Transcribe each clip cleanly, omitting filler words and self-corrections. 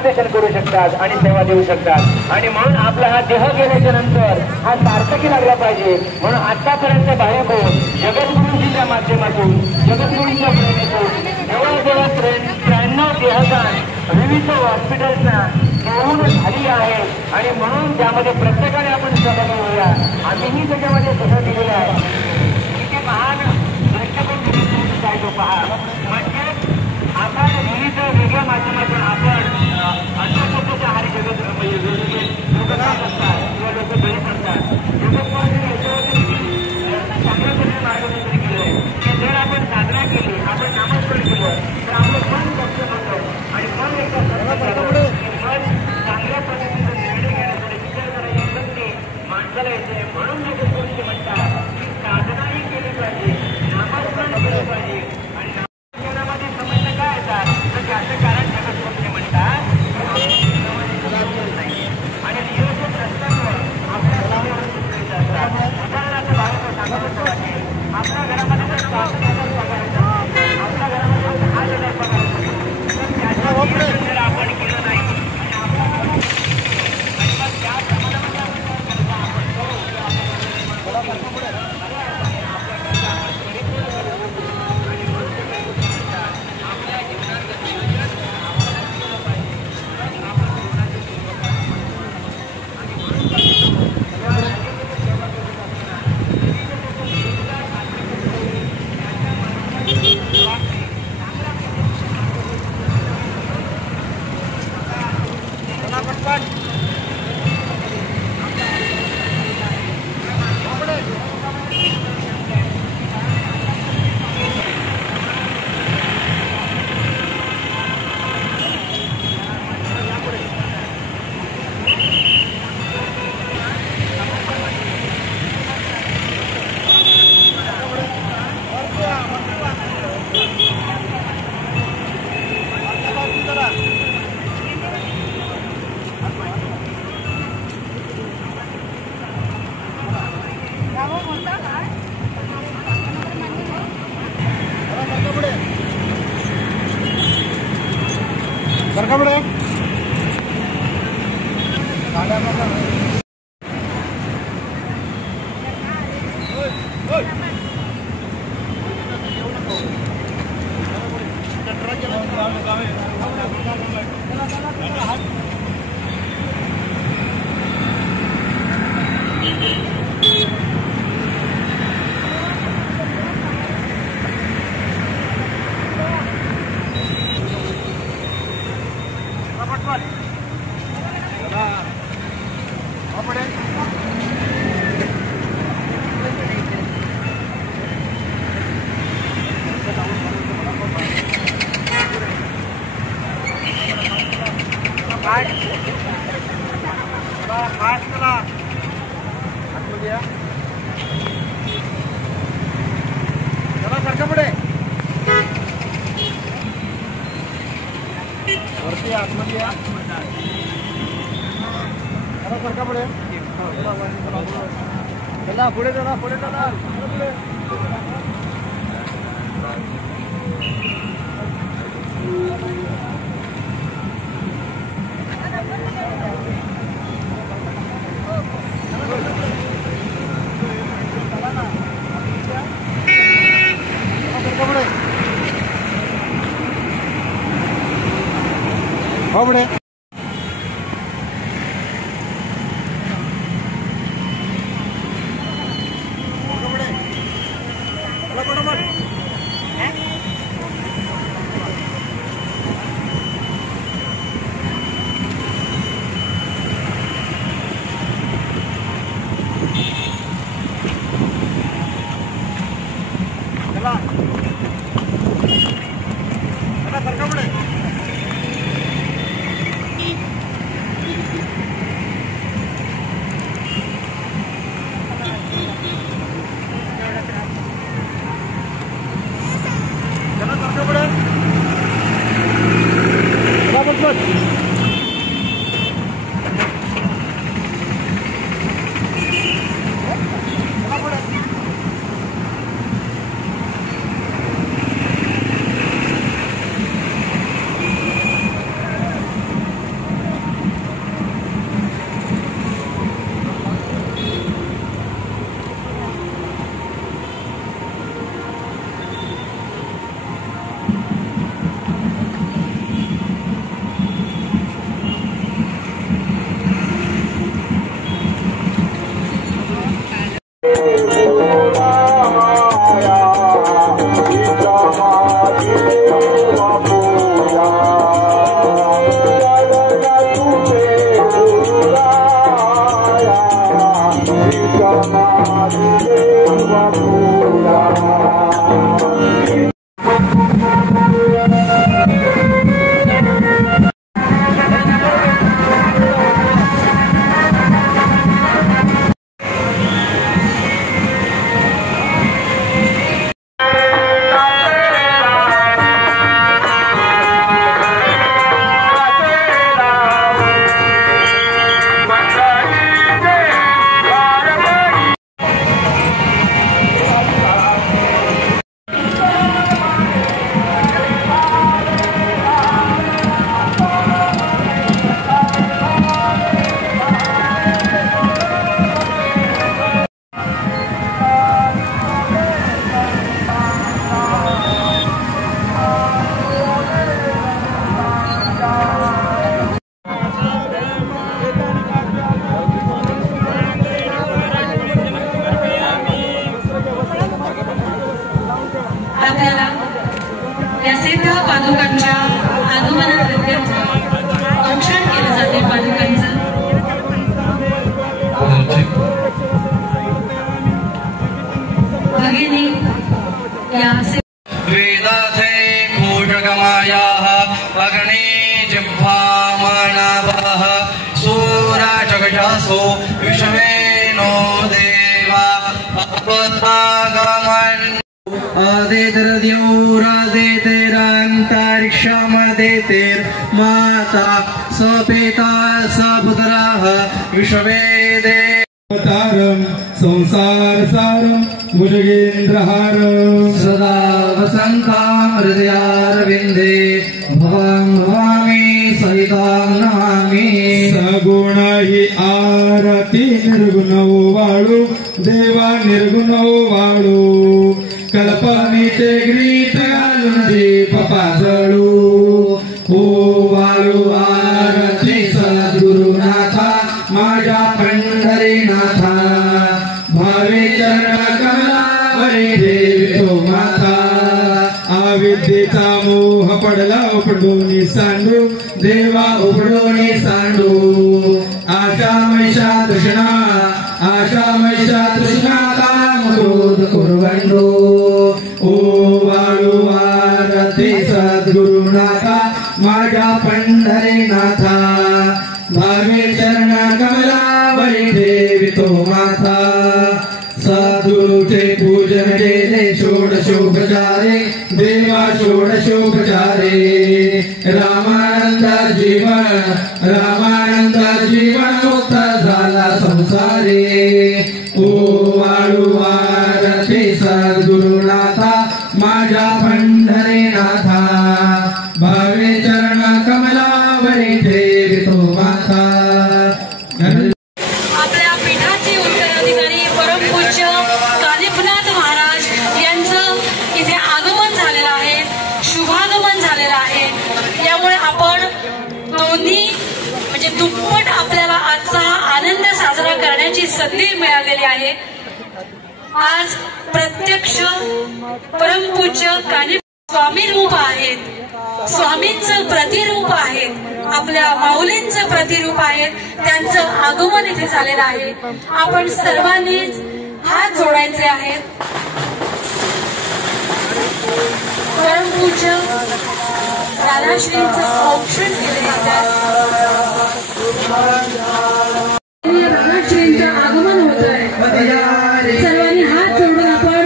मार्गदर्शन करू शकतात आणि सेवा देऊ शकतात। आणि म्हणून आपला हा देह गेल्याच्या नंतर हा सार्थकी लागला पाहिजे। म्हणून आतापर्यंत बाहेर जगद्गुरूंच्या माध्यमातून जगद्गुरूंच्या प्रेरणेतून जवळजवळ 93 देहदान विविध हॉस्पिटल्सना घेऊन झाली आहे। आणि म्हणून त्यामध्ये प्रत्येकाने आपण सहभागी होऊया। आम्हीही त्याच्यामध्ये सहभाग दिलेला आहे। इथे महान दृष्टिकोन काय तो पहा, म्हणजे आपण विविध वेगळ्या माध्यमातून आपण अन्नपद्धतीच्या आहारी जगत म्हणजे लोक जात असतात किंवा लोक बळी पडतात। लोक याच्यावरती चांगल्या प्रकारे मार्गदर्शन केलंय की जर आपण साधना केली, आपण नामस्मरण केलं तर आपलं मन सक्षम होतं आणि मन एकदा मन चांगल्या पद्धतीचा निर्णय घेण्यासाठी विचार करायची शक्ती माणसाला येते। म्हणून जगद्गुरूंचे म्हणतात की साधनाही केली पाहिजे, नामस्मरण केलं पाहिजे। आणि नामस्मरणामध्ये समजणं काय येतात तर त्याचं कारण जगद्गुरूंचे म्हणतात आणि नियोजित रस्त्यावर आपल्या समोर सुचलेले असतात। उदाहरणार्थ भारत सांगायचं वाटेल, आपल्या घरामध्ये जर 5,000 पगार येतात, आपल्या घरामध्ये 10,000 पगार येतात, तर त्याचं नियोजन जर आपण केलं नाही आणि आपल्याला आणि मग त्या प्रमाणामध्ये आपण काय करायचं आपण करू आणि आपल्या जीवनाचं नियोजन आपण केलं पाहिजे। आपण जीवनाची सुरुवात आणि म्हणून पुढे या सिद्ध पादुकांच्या आगमनाप्रित्यर्थ औक्षण केलं जाते पादुकांचं। भगिनी या वेदाथे कूटगमायाः अग्नि जिह्वामणवः सूराजगजासो विश्वेनो देवा अपतागमन् आदित्यरादेतेरान्तरिक्षमदेतेर्माता सपिता सपुत्राः विश्वे तारं संसार सारं भुजगेन्द्रहारं सदा वसन्तां हृदयारविन्दे भवां भवामि सहितां नमामि। सगुण हि आरती निर्गुणौ वाळू देवा निर्गुणौ वाळू कल्पनेचे ग्रीत घालून दीप पाजळू ओ वाळू आरती सद्गुरुनाथा माझ्या पंढरीनाथा भावे चरण कमलावरी देवी तो माथा अविद्येचा मोह पडला उपडूनी सांडू देवा उपडूनी सांडू आशा मैषा तृष्णा काम क्रोध कुर्वंडो ओ वाळू आरती सद्गुरुनाथा माझ्या पंढरीनाथा भावे चरण कमलावरी देवी तो माता सद्गुरुचे पूजन केले षोडशोपचारे देवा षोडशोपचारे रामानंदा जीवन मुक्त झाला संसारे ओ वाळू आरती सद्गुरुनाथा माझ्या पंढरीनाथा भावे चरण कमलावरी देवी तो माता। आपल्या पीठाचे उत्तराधिकारी परमपूज्य कानिफनाथ महाराज यांचं इथे आगमन झालेलं आहे, शुभागमन झालेलं आहे। यामुळे आपण दोन्ही म्हणजे दुप्पट आपल्याला आजचा हा आनंद साजरा करण्याची संधी मिळालेली आहे। आज प्रत्यक्ष परमपूज्य कानिफ स्वामी रूप आहेत, स्वामींचं प्रतिरूप आहेत, आपल्या माऊलींचं प्रतिरूप आहेत, त्यांचं आगमन इथे झालेलं आहे। आपण सर्वांनीच हात जोडायचे आहेत। परमपूज्य राधाश्रींचं औक्षण केले जातात। राधाश्रींचं आगमन होत आहे। सर्वांनी हात जोडून आपण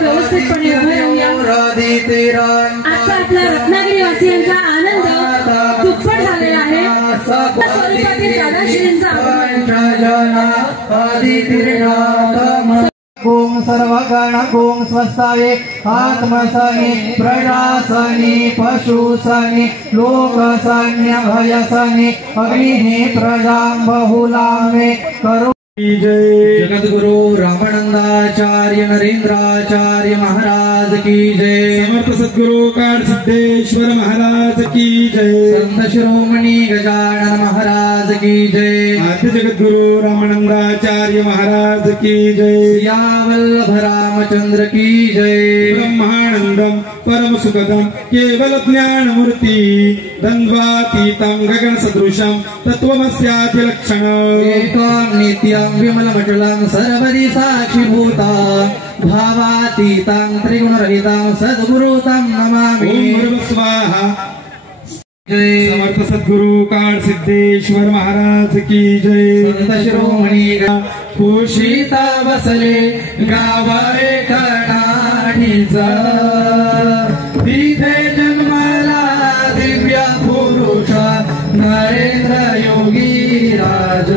व्यवस्थितपणे उभे राहूया। आजचा आपला रत्नागिरी वासियांचा आनंद दुप्पट झालेला आहे। स्वरूपातील राधाश्रींचा ओम सर्वगण ओम स्वस्ताये आत्मसने प्रजासने पशुसने लोकसन्य भयसने अग्नि प्रजां बहुलां मे करो। जय जगद्गुरु रामानंदाचार्य नरेंद्राचार्य महाराज की जय। समर्थ सद्गुरु काळ सिद्धेश्वर महाराज की जय। संत शिरोमणी गजानन महाराज की जय। आद्य जगद्गुरु रामानंदाचार्य महाराज की जय। सियावल्लभ रामचंद्र की जय। ब्रह्मानंदम परम सुखदम केवल ज्ञान मूर्ति द्वंद्वातीतं गगन सदृशम तत्वमस्याति लक्षणम् एकं नित्यं विमलमचलं सर्वदि साक्षिभूतं भावातीतं त्रिगुणरहितं सद्गुरुतं नमामि। ओम स्वाहा। जय समर्थ सद्गुरु काळ सिद्धेश्वर महाराज की जय। संत शिरोमणी कुशीता बसले गावारे कणाडीचा तिथे जन्माला दिव्य पुरुष नरेंद्र योगी राज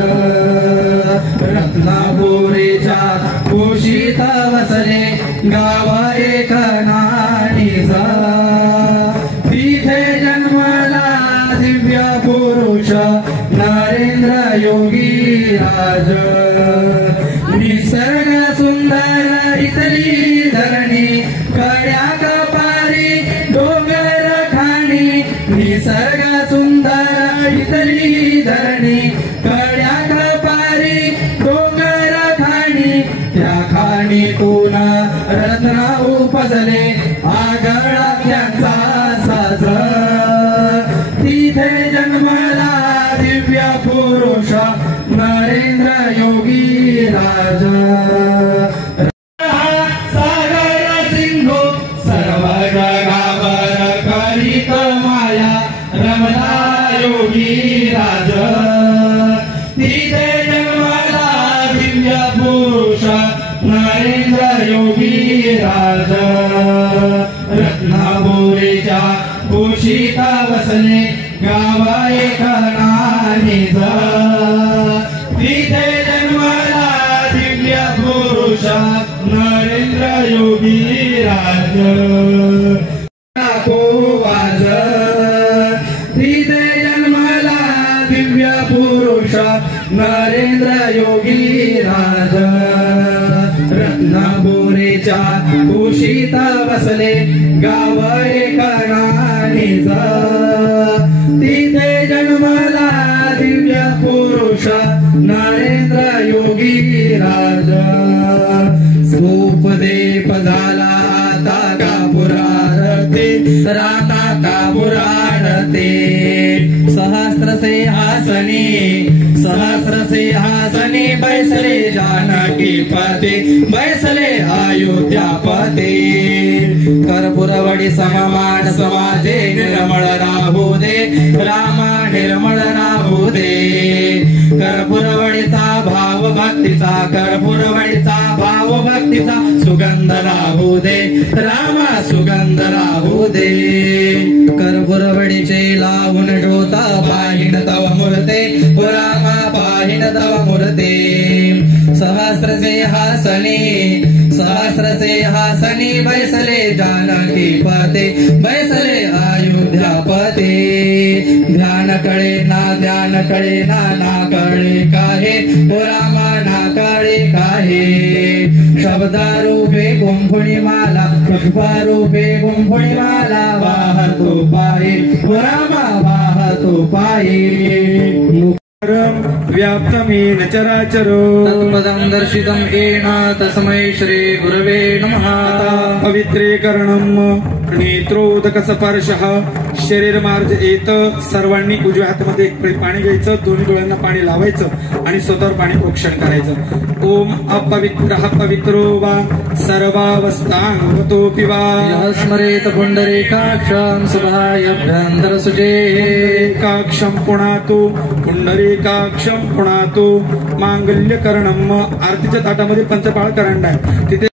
रत्नापुरीच्या कुशीता बसले गावारे कणाडीचा तिथे जन्माला दिव्य पुरुष नरेंद्र योगी राज निसर्ग सुंदर इथली धरणी कड्या कपारी डोंगर खाणी निसर्ग सुंदर इथली धरणी कड्या कपारी डोंगर खाणी त्या खाणीतून रत्ना उपजले आगळा त्यांचा साज तिथे जन्मला दिव्य पुरुष नरेंद्र योगी राज सागर सिंधू सर्व जगावर करीत माया रमला योगी राज तिथे जन्मला दिव्य पुरुष नरेंद्र योगी राज रत्नापुरीच्या कुशीत बसले गाव एक नानीज तिथे जन्मला दिव्य पुरुष नरेंद्र योगी राज आज तिथे जन्मला दिव्य पुरुष नरेंद्र योगी राज रत्नापुरीच्या कुशीत बसले गाव एक नानीज तिथे जन्मला दिव्य पुरुष नरेंद्र योगी राज धूपदीप झाला आता कापुरारते राता कापुरारते सहस्र सिंहासनी बैसले जानकी पते बैसले अयोध्यापते कर्पूरवडी सममान समाजे निर्मळ राहू दे रामा निर्मळ राहू दे कर्पूरवडीचा भाव भक्तीचा सुगंध राहू दे रामा सुगंध राहू दे कर्पूरवडीचे लावून ज्योता पाहिण तव मूर्ते रामा पाहिण तव मूर्ते सहस्र सिंहासनी बैसले जानकी पते बैसले अयोध्यापते ध्यान कळे ना ना कळे काहे रामा ना कळे काहे शब्दारूपे गुंफुणी माला पुष्पारूपे गुंफुणी माला वाहतो पाये रामा वाहतो पाये व्याप्तमेन चराचरो तत्पदं दर्शितं येन तस्मै श्री गुरवे नमः पवित्रीकरणम नेत्रोदकस्पर्शः शरीर मार्जयेत सर्वांनी उजव्या हातामध्ये एक पळी पाणी घ्यायचं दोन्ही डोळ्यांना पाणी लावायचं आणि स्वतःवर पाणी प्रोक्षण करायचं ओम अपवित्रः पवित्रो वा सर्वावस्थांगतो पिवा स्मरेत पुंडरीकाक्षं सुभायभ्यंतर सुजे काक्षं पुणातु पुंडरीकाक्षं पुणातु मांगल्यकरणम आरतीच्या ताटामध्ये पंचपाळ करंड आहे तिथे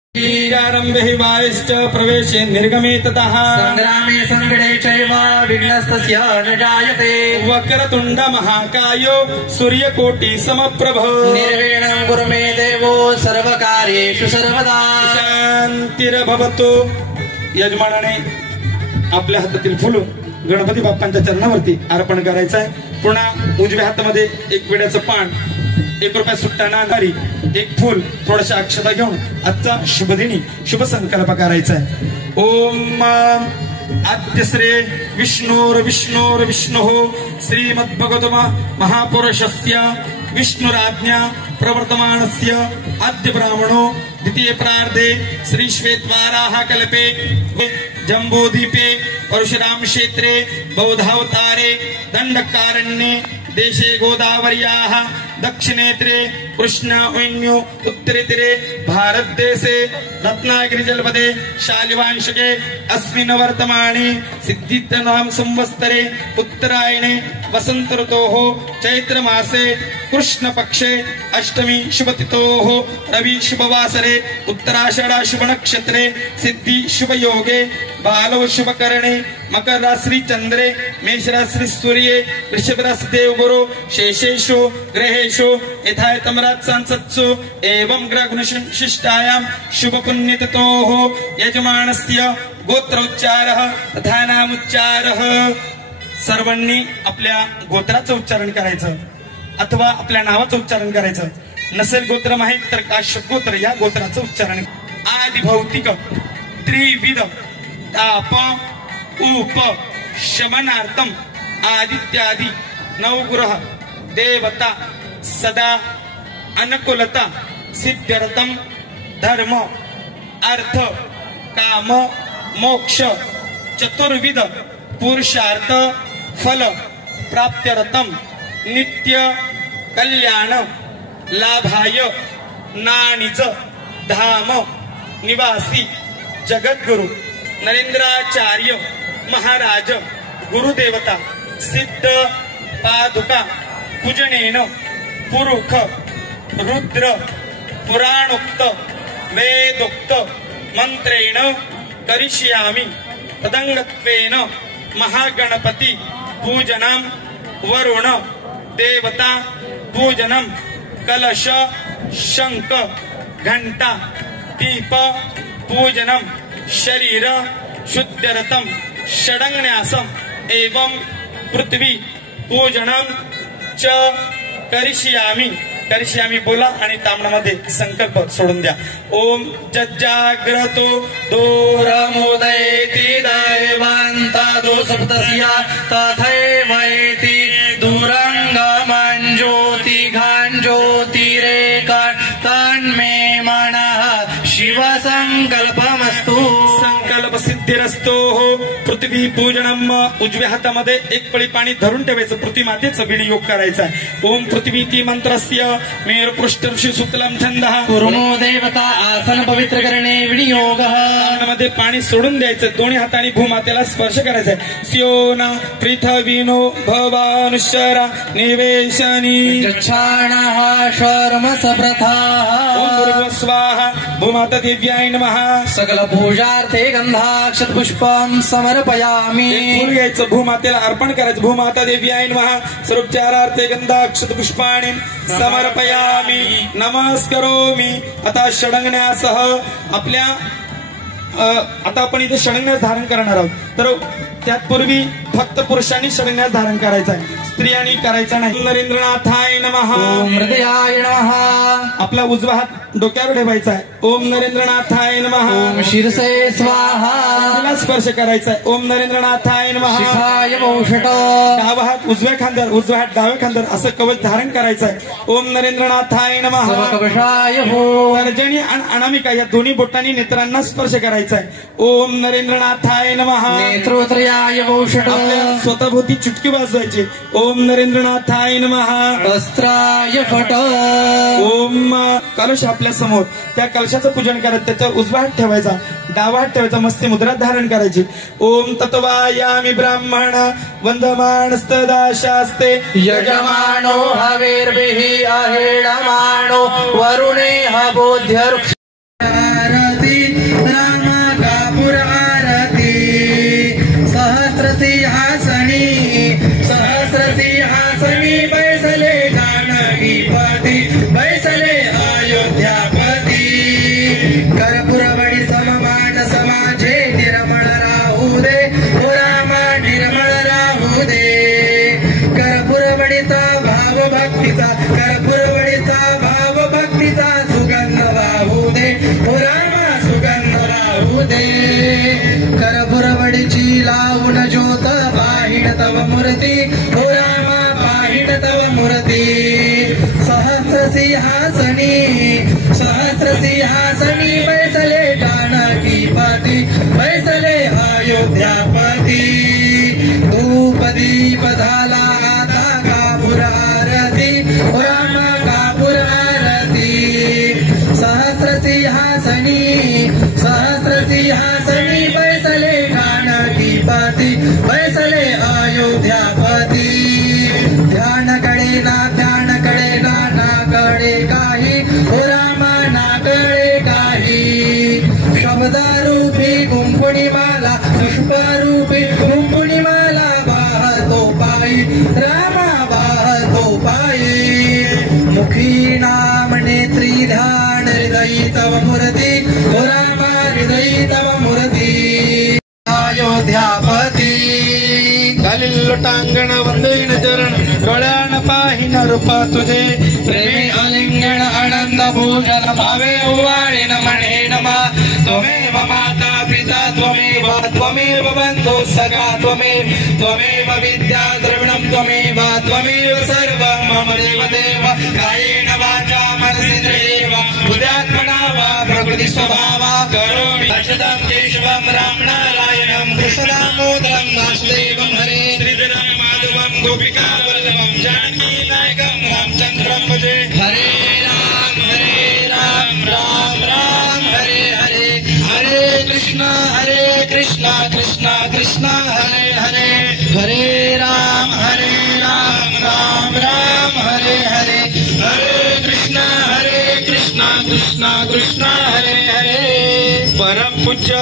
आरंभे हि वायश्च प्रवेशे निर्गमे ततः संग्रामे संगडे चैव विघ्नस्तस्य न जायते वक्रतुंड महाकायो सूर्यकोटि समप्रभ निर्विघ्नं कुरु मे देवो सर्वकार्येषु सर्वदा शांतिर्भवतु यजमानाने आपल्या हातातील फुल गणपती बाप्पांच्या चरणावरती अर्पण करायचं आहे पुन्हा उजव्या हातामध्ये एक विड्याचं पान 1 रुपया सुट्टा नाणारी एक फुल थोड्याशा अक्षता घेऊन आजचा शुभदिनी शुभ संकल्प करायचा आहे ओम आद्यश्री विष्णोर्विष्णोर्विष्णुः श्रीमद्भगवत महापुरुषस्य विष्णुराज्ञा प्रवर्तमानस्य आद्य ब्राह्मणो द्वितीय प्रार्धे श्री श्वेतवाराह कल्पे जम्बूद्वीपे परशुराम क्षेत्रे बौद्धावतारे दंडकारण्ये देशे गोदावर्याः दक्षिणेतरे कृष्णावन्यो उत्तरेतरे भारत देशे रत्नागिरी जनपदे शालिवांशके अस्मिन् वर्तमाने सिद्धितनाम संवत्सरे उत्तरायणे वसंत ऋतोः चैत्र मासे कृष्ण पक्षे अष्टमी शुभतिथोः रवि शुभवासरे उत्तराषाढ़ शुभ नक्षत्रे सिद्धि शुभ योगे बालव शुभ करणे मकर राशि चंद्रे मेष राशि सूर्ये वृषभ राशि देव गुरु शेषेषु ग्रहेषु यथायतम संसत्सु एवं ग्रहशिष्टायां शुभ पुण्यतिथोः यजमानस्य गोत्रोच्चारः तथा नामोच्चारः सर्वांनी आपल्या गोत्राचं उच्चारण करायचं अथवा आपल्या नावाचं उच्चारण करायचं नसेल गोत्र माहित तर काश्यप गोत्र या गोत्राचं उच्चारण आदि भौतिक त्रिविध ताप उप शमनार्थम आदित्यादि नवग्रह देवता सदा अनुकूलता सिद्ध्यर्थम धर्म अर्थ काम मोक्ष चतुर्विध पुरुषार्थ फल प्राप्त्यर्थम नित्य कल्याण लाभाय नाणीच धाम निवासी जगद्गुरु नरेंद्राचार्य महाराज गुरुदेवता सिद्ध पादुका पूजनेन पुरुख रुद्र पुराणोक्त वेदोक्त मंत्रेण करिष्यामि तदंगत्वेन महागणपति पूजनम वरुण देवता पूजनम कलश शंख घंटा दीप पूजनम शरीर शुद्ध्यर्थम षडंगन्यासम एवं पृथ्वी पूजनम च करिष्यामि करिष्यामी बोला आणि तामणामध्ये संकल्प सोडून द्या. ओम जज्जाग्रतो दूरमुदैति दैवान्ता दोसप्तस्या तथैवैति दूरङ्गमं ज्योतिघान् ज्योतिरेकान् तन्मे मनः शिवसंकल्पमस्तु. संकल्प सिद्धिरस्तो. पृथ्वी पूजनम. उजव्या हातामध्ये एक पळी पाणी धरून ठेवायचं. पृथ्वी मातेचा विनियोग करायचा आहे. ओम पृथ्वीती मंत्रस्य मेरुपृष्ठर्षि सुक्लम छंदः कुर्मो देवता आसन पवित्र करणे विनियोगः. मध्ये पाणी सोडून द्यायचं. दोन्ही हाताने भूमातेला स्पर्श करायचा. स्योना पृथ्वीनो भवानुशरा निवेशनी गच्छाणः शर्म सप्रथाः. ओम स्वाहा भूमाता देव्याय नमः. सकल पूजार्थे गंधाक्षत पुष्पम समर्पयामि. फूल घ्यायचं भूमातेला अर्पण करायचं. भूमाता देव्याय नमः. सर्वोपचारार्थे गंधाक्षत पुष्पाणि समर्पयामि नमस्करोमि. आता षडंगण्यासह आपल्या आता आपण इथे षडंगण्यास धारण करणार आहोत. तर त्यापूर्वी फक्त पुरुषांनी षडंगण्यास धारण करायचा आहे. स्त्रियांनी करायचा नाही. नरेंद्रनाथाय नमः. ओम हृदयाय नमः. आपला उजवा हात डोक्यावर ठेवायचा आहे. ओम नरेंद्रनाथाय नमः. ओम शिरसे स्वाहा. तिला स्पर्श करायचा आहे. ओम नरेंद्रनाथाय नमः. शिखाय वौषट. डावा हात उजव्या खांद्यावर उजवा हात डाव्या खांद्यावर असं कवच धारण करायचं आहे. ओम नरेंद्रनाथाय नमः. कवशाय हो. तर्जनी आणि अनामिका या दोन्ही बोटांनी नेत्रांना स्पर्श करायचा आहे. ओम नरेंद्रनाथाय नमः. नेत्रोत्रयाय वौषट. स्वतःभोवती चुटकी वाजवायची. ओम नरेंद्रनाथाय नमः. अस्त्राय फट. ओम कलश आपल्या समोर. त्या कलशाचं पूजन करायचं. त्याच्यावर उजवा हात ठेवायचा डावा हात ठेवायचा. मस्ती मुद्रा धारण करायची. ओम तत्वायामी ब्राह्मण वंदमानस्तदा शास्ते यजमानो हवेर्भिः अहेडमानो वरुणे बोध्य आरती राम कापूर आरती. सहस्रसिंहासनी सहस्रसिंहासनी बैसले जानकीपती बैसले अयोध्यापती. कर्पूरवडी सममान समाजे निर्मळ राहू दे. ओ रामा निर्मळ राहू दे. कर्पूरवडीचा भाव भक्तीचा कर्पूरवडीचा भाव भक्तीचा सुगंध वाहू दे. ओ रामा सुगंध वाहू दे. कर्पूरवडीची लावून ज्योत पाहिण तव मूर्ती. ओ रामा पाहिण तव मूर्ती. सहस्रसिंहासनी सहस्रसिंहासनी बैसले जानकीपती बैसले अयोध्यापती. धूप दीप झाला आता कापूर आरती. ओ रामा कापूर आरती. सहस्रसिंहासनी सहस्रसिंहासनी बैसले जानकीपती बैसले अयोध्यापती. ध्यानकडे ना नाकडे काही. ओ रामा नाकडे काही. शब्दारूपी कुंकुणी माला पुष्पारूपी कुंकुणी माला वाहतो पायी रामा वाहतो पायी. मुखी नाम नेत्री ध्यान हृदयी तव मूर्ती. ओ रामा हृदयी तव मूर्ती. अयोध्यापती. खालील लोटांगण वंदीन चरण डोळ्यान पाहिन रूप तुझे. प्रेमी अलिंगण आनंद भूषण भावे उवाळीन म्हणे नमा. त्वमेव माता पिता त्वमेव त्वमेव बन्धुः सखा त्वमेव विद्या द्रविणं त्वमेव सर्वं मम देवदेव कायेन वाचा मनसेन्द्रियेव बुद्ध्यात्मना वा प्रकृति स्वभावा करोमि अच्युतं केशवं रामनारायणं कृष्णदामोदरं वासुदेवं हरे श्रीधरं माधवं गोपिका वल्लभं जानकी नायकं रामचन्द्रं भजे हरे राम राम राम हरे हरे हरे कृष्णा कृष्णा कृष्णा हरे हरे हरे राम राम राम हरे हरे हरे कृष्णा कृष्णा हरे हरे परम पूज्य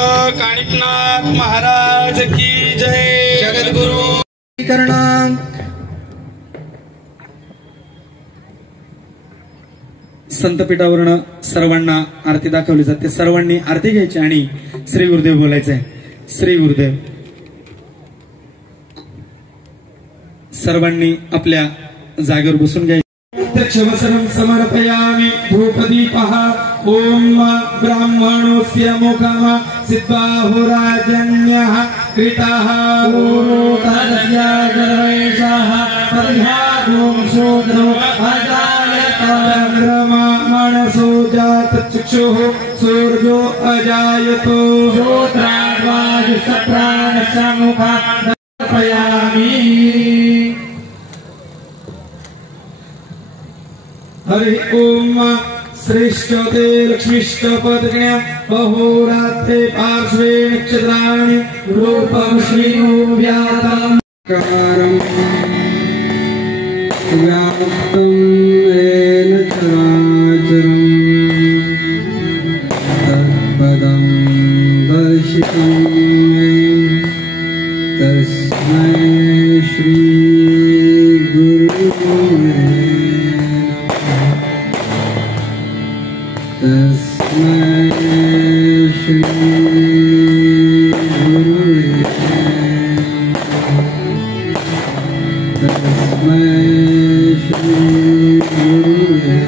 कानिपनाथ महाराज की जय। जगद्गुरु करणा संतपीठावरून सर्वांना आरती दाखवली जाते। सर्वांनी आरती घ्यायची आणि श्री गुरुदेव बोलायचंय। श्री गुरुदेव सर्वांनी आपल्या जागेवर बसून घ्यायचे। प्रत्यक्षवसनं समर्पयामि धूपदीपः ओम ब्राह्मणोऽस्य मुखम सिद्धाहुराजन्यः कृतः तस्य गर्वेशः परिहागुं शूद्रो चन्द्रमा मनसो जातचक्षुः सूर्यो अजायतो श्रोत्राणि हरि ओम श्रेष्ठते लक्ष्मीश्च पदज्ञा अहोरात्रे पार्श्वे नक्षत्राणि रूपं श्रीनु व्यातं कारं व्याप्तं येन चराचरं तत्पदं दर्शितं मे तस्मै श्री गुरुवे तस्मै श्री गुरुवे तस्मै श्री गुरुवे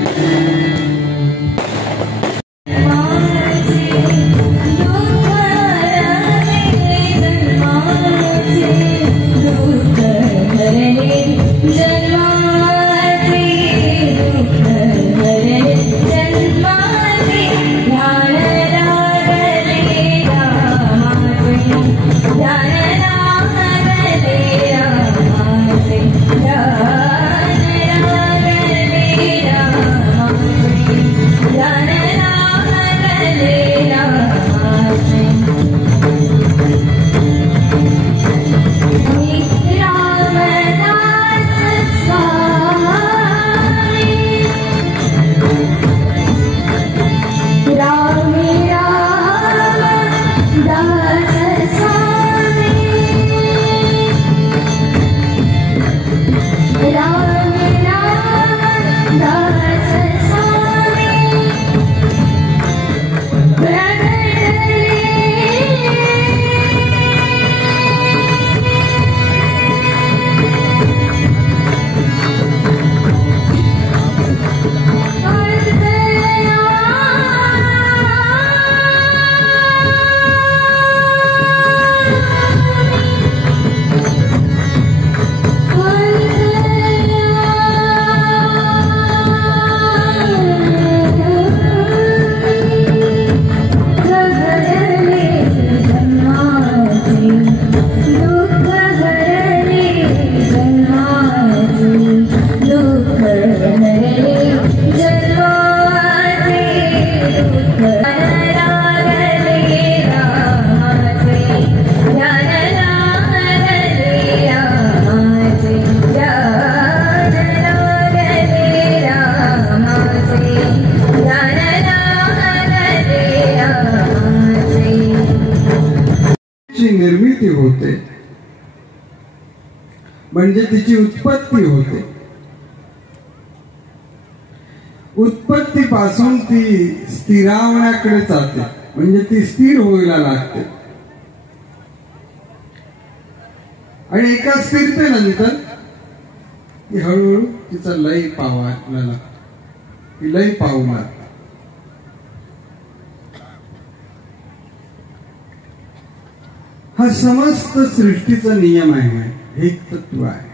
निर्मिती होते म्हणजे तिची उत्पत्ती होते। उत्पत्तीपासून ती स्थिरावण्याकडे जाते म्हणजे ती स्थिर व्हायला लागते आणि एका स्थिरतेनंतर ती हळूहळू तिचा लय पावायला लागते। ती लय पावू लागते। हा समस्त सृष्टीचा नियम आहे, एक तत्व आहे.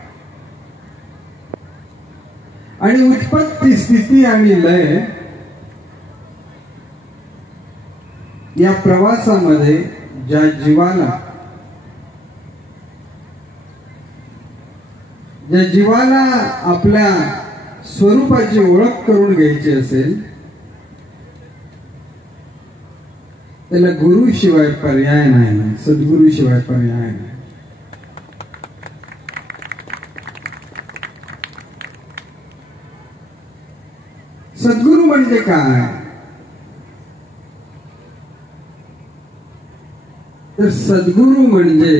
आणि उत्पत्ती, स्थिती आणि लय या प्रवासामध्ये ज्या जीवाला आपल्या स्वरूपाची ओळख करून घ्यायची असेल त्याला गुरुशिवाय पर्याय नाही, सद्गुरूशिवाय पर्याय नाही. सद्गुरू म्हणजे काय तर सद्गुरू म्हणजे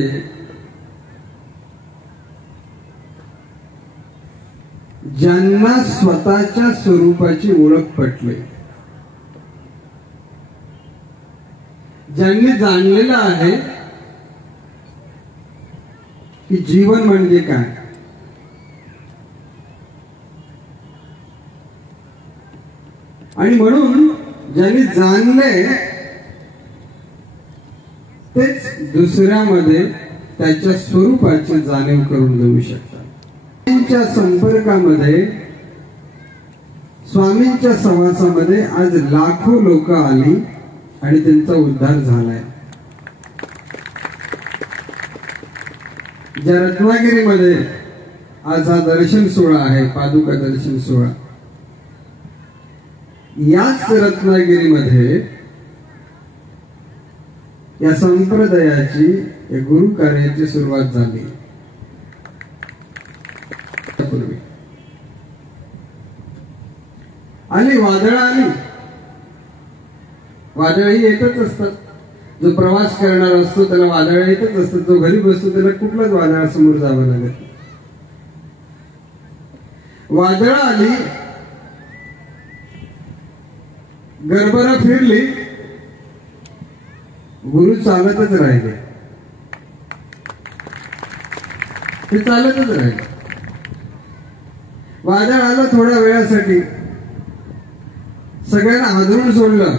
ज्यांना स्वतःच्या स्वरूपाची ओळख पटली, ज्यांनी जाणलेलं आहे की जीवन म्हणजे काय, आणि म्हणून ज्यांनी जाणले तेच दुसऱ्यामध्ये त्याच्या स्वरूपाची जाणीव करून देऊ शकतात. स्वामींच्या संपर्कामध्ये, स्वामींच्या सहवासामध्ये आज लाखो लोक आली आणि त्यांचा उद्धार झालाय. ज्या रत्नागिरीमध्ये आज हा दर्शन सोहळा आहे, पादुका दर्शन सोहळा, याच रत्नागिरीमध्ये या संप्रदायाची, या गुरु कार्याची सुरुवात झाली. आली वादळ, आली वादळही येतच असतात. जो प्रवास करणार असतो त्याला वादळ येतच असतात. जो घरी बसतो त्याला कुठल्याच वादळासमोर जावं लागत. वादळ आली, गरबरा फिरली, गुरु चालतच राहिले, ते चालतच राहिले. वादळ आलं थोड्या वेळासाठी, सगळ्यांना हादरून सोडलं,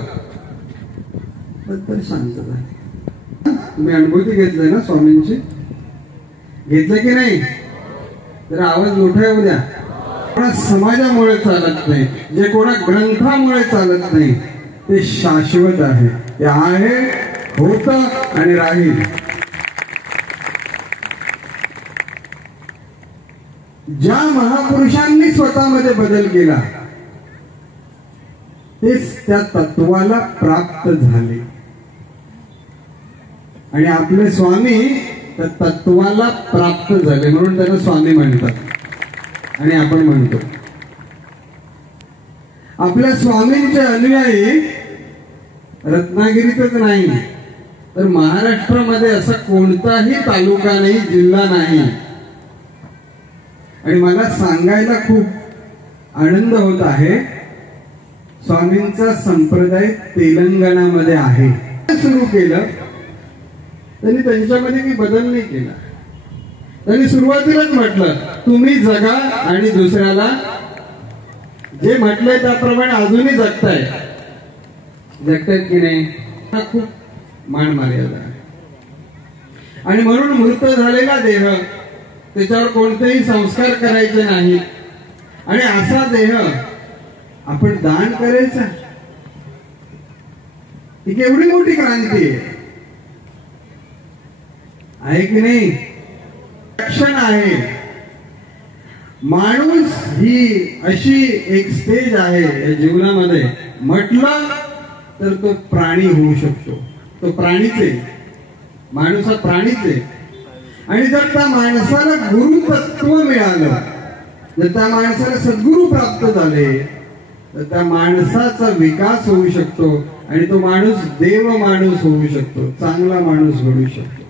नंतर शांत झाली. तुम्ही अनुभूती घेतली ना स्वामींची? घेतलं की नाही? तर आवाज मोठा येऊ द्या. कोणा समाजामुळे चालत नाही, जे कोणा ग्रंथामुळे चालत नाही, ते शाश्वत आहे. ते आहे, होत आणि राहील. ज्या महापुरुषांनी स्वतःमध्ये बदल केला तेच त्या तत्वाला प्राप्त झाले. आणि आपले स्वामी त्या तत्वाला प्राप्त झाले म्हणून त्यांना स्वामी म्हणतात आणि आपण म्हणतो. आपल्या स्वामींचे अनुयायी रत्नागिरीतच नाही तर महाराष्ट्रामध्ये असा कोणताही तालुका नाही, जिल्हा नाही. आणि मला सांगायला खूप आनंद होत आहे, स्वामींचा संप्रदाय तेलंगणामध्ये आहे. सुरू केलं त्यांनी, त्यांच्यामध्ये काही बदल नाही केला. त्यांनी सुरुवातीलाच म्हटलं तुम्ही जगा आणि दुसऱ्याला जे म्हटलंय त्याप्रमाणे अजूनही जगताय. जगतायत की नाही? हा खूप मान मर्यादा आहे. आणि म्हणून मृत झालेला देह, त्याच्यावर कोणतेही संस्कार करायचे नाही. आणि असा देह आपण दान करायचा, ही केवढी मोठी क्रांती आहे की नाही? रक्षण आहे. माणूस ही अशी एक स्टेज आहे या जीवनामध्ये, म्हटलं तर तो प्राणी होऊ शकतो. तो प्राणीचे, माणूस हा प्राणीचे. आणि जर त्या माणसाला गुरु तत्व मिळालं, जर त्या माणसाला सद्गुरू प्राप्त झाले, तर त्या माणसाचा विकास होऊ शकतो आणि तो माणूस देव माणूस होऊ शकतो, चांगला माणूस घडू शकतो.